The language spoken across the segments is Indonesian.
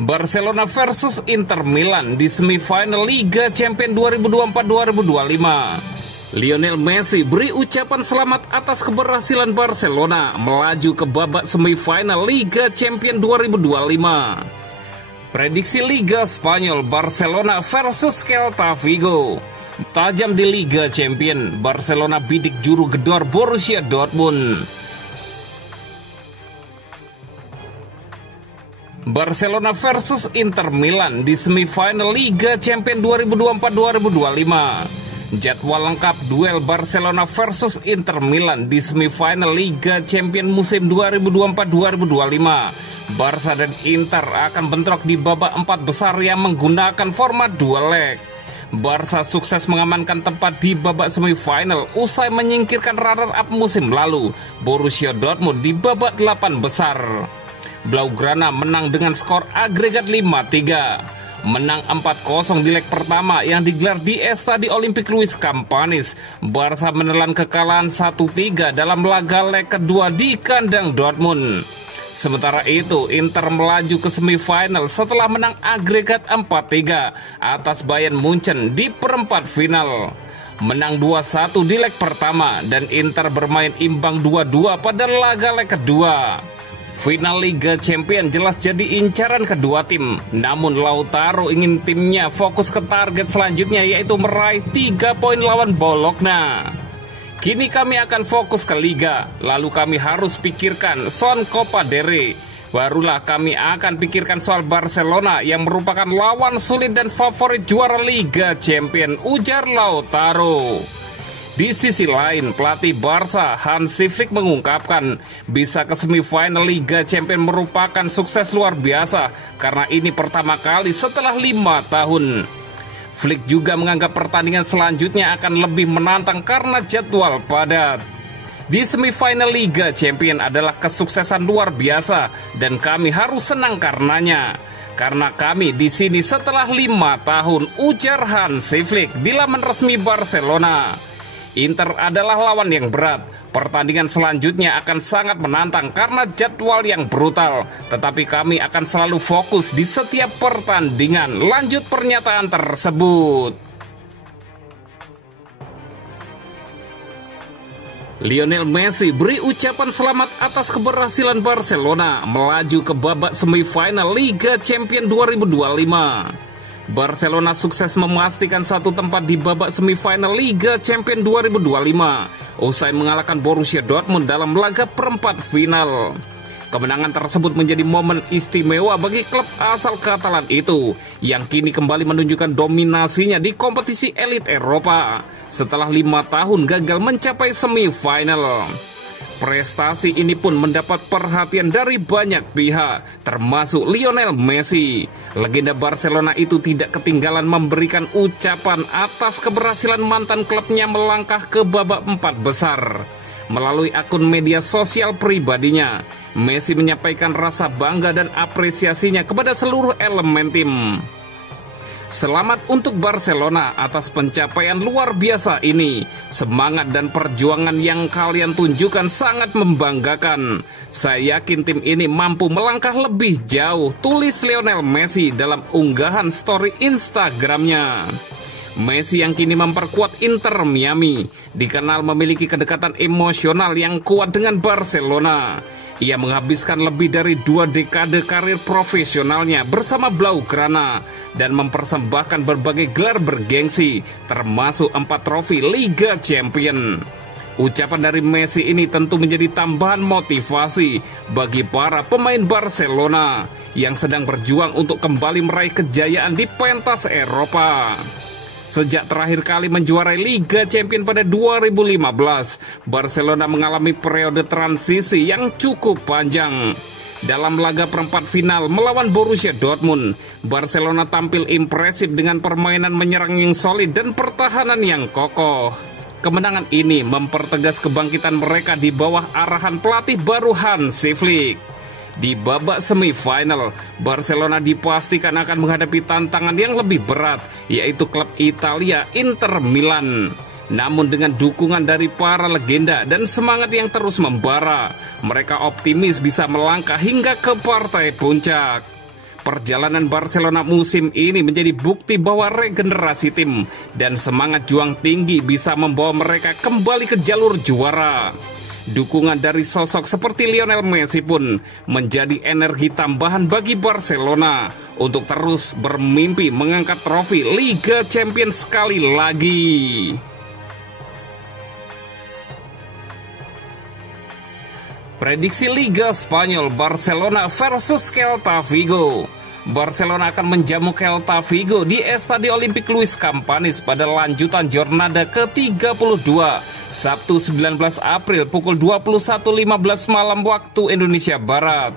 Barcelona versus Inter Milan di semifinal Liga Champions 2024-2025. Lionel Messi beri ucapan selamat atas keberhasilan Barcelona melaju ke babak semifinal Liga Champions 2025. Prediksi Liga Spanyol, Barcelona versus Celta Vigo. Tajam di Liga Champions, Barcelona bidik juru gedor Borussia Dortmund. Barcelona versus Inter Milan di semifinal Liga Champions 2024-2025. Jadwal lengkap duel Barcelona versus Inter Milan di semifinal Liga Champions musim 2024-2025. Barca dan Inter akan bentrok di babak 4 besar yang menggunakan format dua leg. Barca sukses mengamankan tempat di babak semifinal usai menyingkirkan runner-up musim lalu, Borussia Dortmund, di babak 8 besar. Blaugrana menang dengan skor agregat 5-3. Menang 4-0 di leg pertama yang digelar di Estadio Olympique Luis Campanis. Barca menelan kekalahan 1-3 dalam laga leg kedua di kandang Dortmund. Sementara itu, Inter melaju ke semifinal setelah menang agregat 4-3 atas Bayern Munchen di perempat final. Menang 2-1 di leg pertama dan Inter bermain imbang 2-2 pada laga leg kedua. Final Liga Champions jelas jadi incaran kedua tim. Namun Lautaro ingin timnya fokus ke target selanjutnya, yaitu meraih 3 poin lawan Bologna. Kini kami akan fokus ke Liga, lalu kami harus pikirkan soal Copa del Rey. Barulah kami akan pikirkan soal Barcelona yang merupakan lawan sulit dan favorit juara Liga Champions, ujar Lautaro. Di sisi lain, pelatih Barca Hansi Flick mengungkapkan bisa ke semifinal Liga Champions merupakan sukses luar biasa karena ini pertama kali setelah 5 tahun. Flick juga menganggap pertandingan selanjutnya akan lebih menantang karena jadwal padat. Di semifinal Liga Champions adalah kesuksesan luar biasa dan kami harus senang karenanya. Karena kami di sini setelah 5 tahun, ujar Hansi Flick di laman resmi Barcelona. Inter adalah lawan yang berat. Pertandingan selanjutnya akan sangat menantang karena jadwal yang brutal. Tetapi kami akan selalu fokus di setiap pertandingan. Lanjut pernyataan tersebut. Lionel Messi beri ucapan selamat atas keberhasilan Barcelona melaju ke babak semifinal Liga Champions 2025. Barcelona sukses memastikan satu tempat di babak semifinal Liga Champions 2025 usai mengalahkan Borussia Dortmund dalam laga perempat final. Kemenangan tersebut menjadi momen istimewa bagi klub asal Katalan itu yang kini kembali menunjukkan dominasinya di kompetisi elit Eropa setelah 5 tahun gagal mencapai semifinal. Prestasi ini pun mendapat perhatian dari banyak pihak, termasuk Lionel Messi. Legenda Barcelona itu tidak ketinggalan memberikan ucapan atas keberhasilan mantan klubnya melangkah ke babak 4 besar. Melalui akun media sosial pribadinya, Messi menyampaikan rasa bangga dan apresiasinya kepada seluruh elemen tim. Selamat untuk Barcelona atas pencapaian luar biasa ini. Semangat dan perjuangan yang kalian tunjukkan sangat membanggakan. Saya yakin tim ini mampu melangkah lebih jauh, tulis Lionel Messi dalam unggahan story Instagramnya. Messi yang kini memperkuat Inter Miami dikenal memiliki kedekatan emosional yang kuat dengan Barcelona. Ia menghabiskan lebih dari 2 dekade karir profesionalnya bersama Blaugrana dan mempersembahkan berbagai gelar bergengsi, termasuk 4 trofi Liga Champions. Ucapan dari Messi ini tentu menjadi tambahan motivasi bagi para pemain Barcelona yang sedang berjuang untuk kembali meraih kejayaan di pentas Eropa. Sejak terakhir kali menjuarai Liga Champions pada 2015, Barcelona mengalami periode transisi yang cukup panjang. Dalam laga perempat final melawan Borussia Dortmund, Barcelona tampil impresif dengan permainan menyerang yang solid dan pertahanan yang kokoh. Kemenangan ini mempertegas kebangkitan mereka di bawah arahan pelatih baru Hansi Flick. Di babak semifinal, Barcelona dipastikan akan menghadapi tantangan yang lebih berat, yaitu klub Italia Inter Milan. Namun dengan dukungan dari para legenda dan semangat yang terus membara, mereka optimis bisa melangkah hingga ke partai puncak. Perjalanan Barcelona musim ini menjadi bukti bahwa regenerasi tim dan semangat juang tinggi bisa membawa mereka kembali ke jalur juara. Dukungan dari sosok seperti Lionel Messi pun menjadi energi tambahan bagi Barcelona untuk terus bermimpi mengangkat trofi Liga Champions sekali lagi. Prediksi Liga Spanyol, Barcelona versus Celta Vigo. Barcelona akan menjamu Celta Vigo di Estadio Olímpic Luis Companys pada lanjutan jornada ke-32, Sabtu 19 April pukul 21.15 malam waktu Indonesia Barat.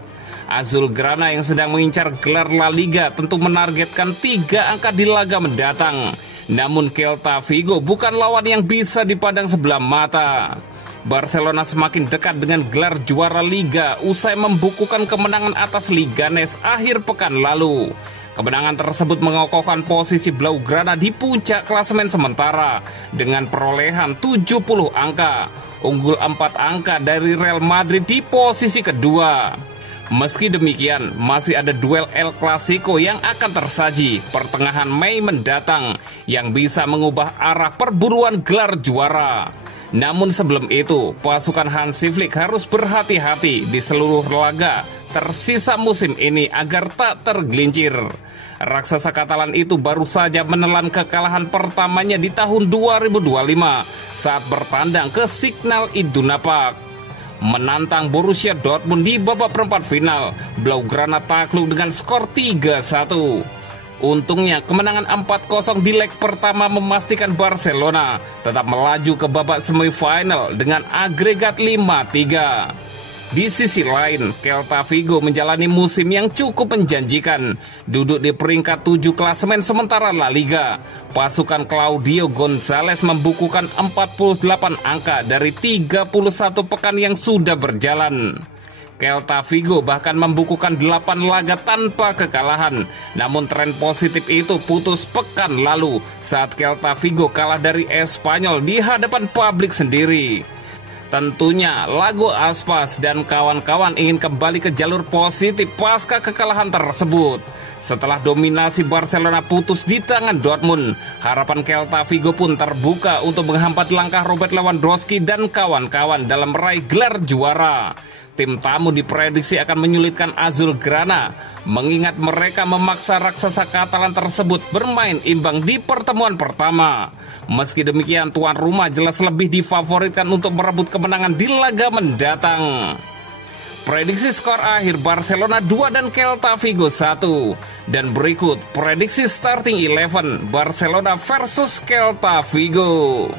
Azulgrana yang sedang mengincar gelar La Liga tentu menargetkan 3 angka di laga mendatang. Namun Celta Vigo bukan lawan yang bisa dipandang sebelah mata. Barcelona semakin dekat dengan gelar juara Liga usai membukukan kemenangan atas Leganes akhir pekan lalu. Kemenangan tersebut mengokohkan posisi Blaugrana di puncak klasemen sementara dengan perolehan 70 angka, unggul 4 angka dari Real Madrid di posisi kedua. Meski demikian, masih ada duel El Clasico yang akan tersaji pertengahan Mei mendatang yang bisa mengubah arah perburuan gelar juara. Namun sebelum itu, pasukan Hansi Flick harus berhati-hati di seluruh laga tersisa musim ini agar tak tergelincir. Raksasa Katalan itu baru saja menelan kekalahan pertamanya di tahun 2025 saat bertandang ke Signal Iduna Park. Menantang Borussia Dortmund di babak perempat final, Blaugrana takluk dengan skor 3-1. Untungnya kemenangan 4-0 di leg pertama memastikan Barcelona tetap melaju ke babak semifinal dengan agregat 5-3. Di sisi lain, Celta Vigo menjalani musim yang cukup menjanjikan, duduk di peringkat 7 klasemen sementara La Liga. Pasukan Claudio Gonzalez membukukan 48 angka dari 31 pekan yang sudah berjalan. Celta Vigo bahkan membukukan 8 laga tanpa kekalahan. Namun tren positif itu putus pekan lalu saat Celta Vigo kalah dari Espanyol di hadapan publik sendiri. Tentunya Lago Aspas dan kawan-kawan ingin kembali ke jalur positif pasca kekalahan tersebut. Setelah dominasi Barcelona putus di tangan Dortmund, harapan Celta Vigo pun terbuka untuk menghambat langkah Robert Lewandowski dan kawan-kawan dalam meraih gelar juara. Tim tamu diprediksi akan menyulitkan Azulgrana, mengingat mereka memaksa raksasa Katalan tersebut bermain imbang di pertemuan pertama. Meski demikian, tuan rumah jelas lebih difavoritkan untuk merebut kemenangan di laga mendatang. Prediksi skor akhir Barcelona 2 dan Celta Vigo 1. Dan berikut prediksi starting 11 Barcelona versus Celta Vigo.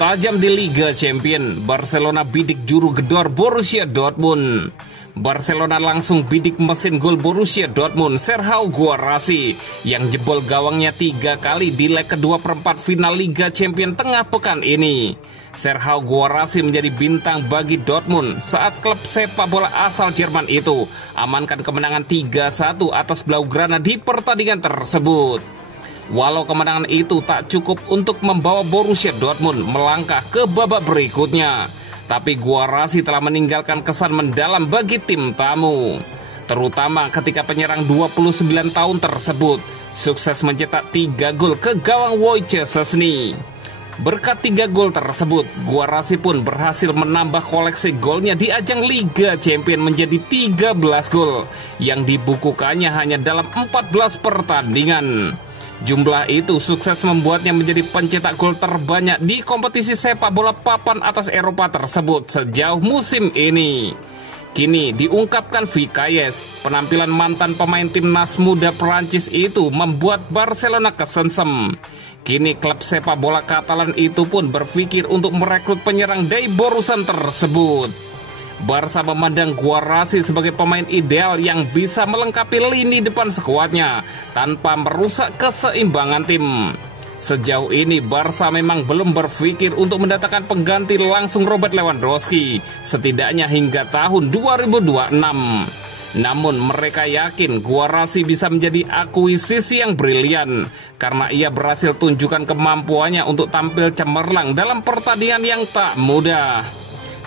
Tajam di Liga Champions, Barcelona bidik juru gedor Borussia Dortmund. Barcelona langsung bidik mesin gol Borussia Dortmund, Sergio Guarassi, yang jebol gawangnya 3 kali di leg kedua perempat final Liga Champions tengah pekan ini. Sergio Guarassi menjadi bintang bagi Dortmund saat klub sepak bola asal Jerman itu amankan kemenangan 3-1 atas Blaugrana di pertandingan tersebut. Walau kemenangan itu tak cukup untuk membawa Borussia Dortmund melangkah ke babak berikutnya, tapi Guarassi telah meninggalkan kesan mendalam bagi tim tamu. Terutama ketika penyerang 29 tahun tersebut sukses mencetak 3 gol ke gawang Wojciech Szczesny. Berkat 3 gol tersebut, Guarassi pun berhasil menambah koleksi golnya di ajang Liga Champions menjadi 13 gol yang dibukukannya hanya dalam 14 pertandingan. Jumlah itu sukses membuatnya menjadi pencetak gol terbanyak di kompetisi sepak bola papan atas Eropa tersebut sejauh musim ini. Kini diungkapkan Vikayes, penampilan mantan pemain timnas muda Prancis itu membuat Barcelona kesengsem. Kini klub sepak bola Katalan itu pun berpikir untuk merekrut penyerang dari Borusan tersebut. Barca memandang Guarassi sebagai pemain ideal yang bisa melengkapi lini depan skuadnya tanpa merusak keseimbangan tim. Sejauh ini Barca memang belum berpikir untuk mendatangkan pengganti langsung Robert Lewandowski, setidaknya hingga tahun 2026. Namun mereka yakin Guarassi bisa menjadi akuisisi yang brilian karena ia berhasil tunjukkan kemampuannya untuk tampil cemerlang dalam pertandingan yang tak mudah.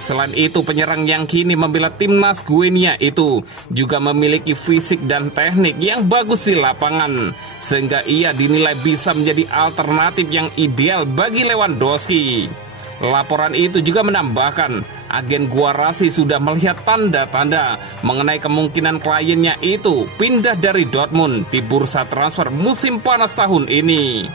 Selain itu, penyerang yang kini membela timnas Guinea itu juga memiliki fisik dan teknik yang bagus di lapangan, sehingga ia dinilai bisa menjadi alternatif yang ideal bagi Lewandowski. Laporan itu juga menambahkan, agen Guarassi sudah melihat tanda-tanda mengenai kemungkinan kliennya itu pindah dari Dortmund di bursa transfer musim panas tahun ini.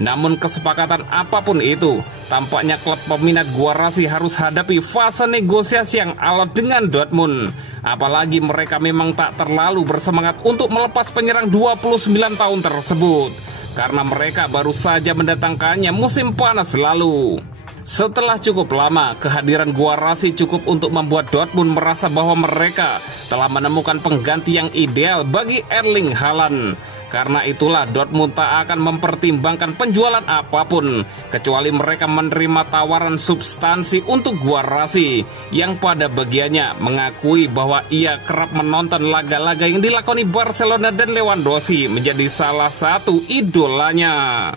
Namun kesepakatan apapun itu, tampaknya klub peminat Guarassi harus hadapi fase negosiasi yang alot dengan Dortmund. Apalagi mereka memang tak terlalu bersemangat untuk melepas penyerang 29 tahun tersebut, karena mereka baru saja mendatangkannya musim panas lalu. Setelah cukup lama, kehadiran Guarassi cukup untuk membuat Dortmund merasa bahwa mereka telah menemukan pengganti yang ideal bagi Erling Haaland. Karena itulah Dortmund tak akan mempertimbangkan penjualan apapun, kecuali mereka menerima tawaran substansi untuk Guarassi, yang pada bagiannya mengakui bahwa ia kerap menonton laga-laga yang dilakoni Barcelona dan Lewandowski menjadi salah satu idolanya.